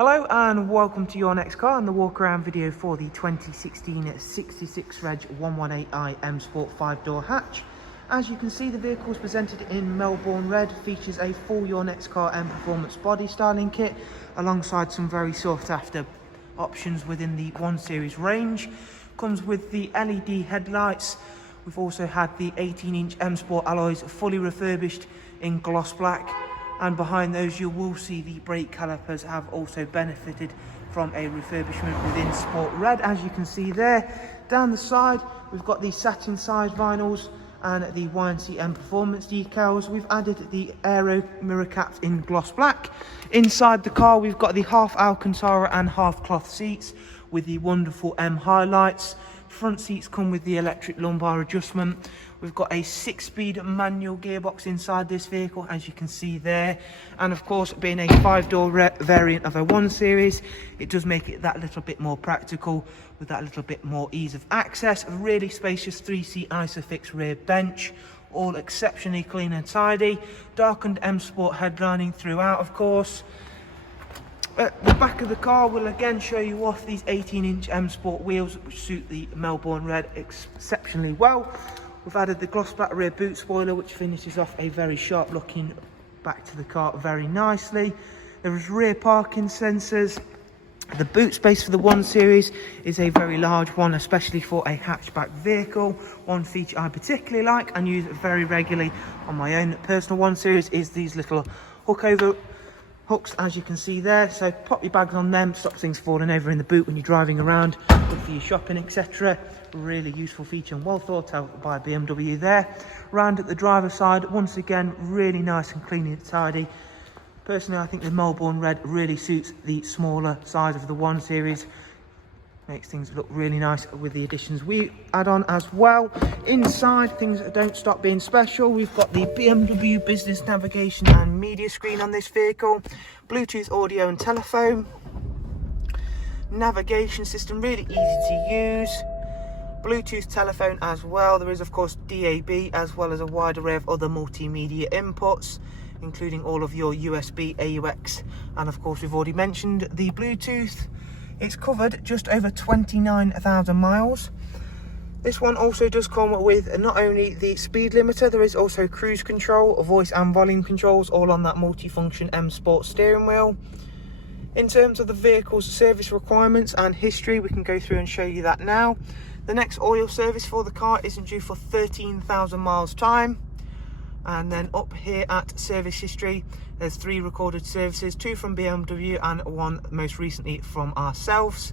Hello and welcome to your next car and the walk around video for the 2016 66 Reg 118i M Sport 5-door hatch. As you can see, the vehicle is presented in Melbourne Red, features a full Your Next Car Mperformance body styling kit alongside some very sought after options within the 1 Series range. Comes with the LED headlights. We've also had the 18-inch M Sport alloys fully refurbished in gloss black. And behind those you will see the brake calipers have also benefited from a refurbishment within Sport Red, as you can see there. Down the side we've got the satin side vinyls and the YNC Mperformance decals. We've added the aero mirror caps in gloss black. Inside the car we've got the half Alcantara and half cloth seats with the wonderful M highlights. Front seats come with the electric lumbar adjustment. We've got a 6-speed manual gearbox inside this vehicle, as you can see there. And of course, being a 5-door variant of a 1 Series, it does make it that little bit more practical with that little bit more ease of access. A really spacious 3-seat Isofix rear bench, all exceptionally clean and tidy. Darkened M Sport headlining throughout, of course. At the back of the car will again show you off these 18-inch M Sport wheels, which suit the Melbourne Red exceptionally well. We've added the gloss black rear boot spoiler, which finishes off a very sharp looking back to the car very nicely. There is rear parking sensors. The boot space for the 1 Series is a very large one, especially for a hatchback vehicle. One feature I particularly like and use very regularly on my own personal 1 Series is these little hooks, as you can see there. So pop your bags on them, stop things falling over in the boot when you're driving around, good for your shopping, etc. Really useful feature and well thought out by BMW there. Round at the driver's side, once again, really nice and clean and tidy. Personally, I think the Melbourne Red really suits the smaller size of the 1 Series. Makes things look really nice with the additions we add on as well. Inside, things that don't stop being special. We've got the BMW business navigation and media screen on this vehicle. Bluetooth audio and telephone. Navigation system, really easy to use. Bluetooth telephone as well. There is of course DAB as well as a wide array of other multimedia inputs, including all of your USB, AUX, and of course we've already mentioned the Bluetooth. It's covered just over 29,000 miles. This one also does come with not only the speed limiter, there is also cruise control, voice and volume controls, all on that multifunction M Sport steering wheel. In terms of the vehicle's service requirements and history, we can go through and show you that now. The next oil service for the car isn't due for 13,000 miles time. And then up here at service history, there's 3 recorded services, 2 from BMW and 1 most recently from ourselves.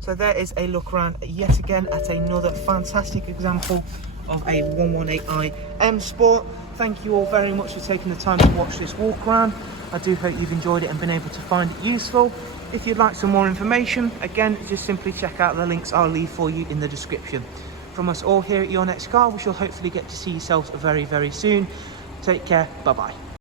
So there is a look around yet again at another fantastic example of a 118i M Sport. Thank you all very much for taking the time to watch this walk around. I do hope you've enjoyed it and been able to find it useful. If you'd like some more information, again, just simply check out the links I'll leave for you in the description. From us all here at Your Next Car, we shall hopefully get to see yourselves very, very soon. Take care. Bye-bye.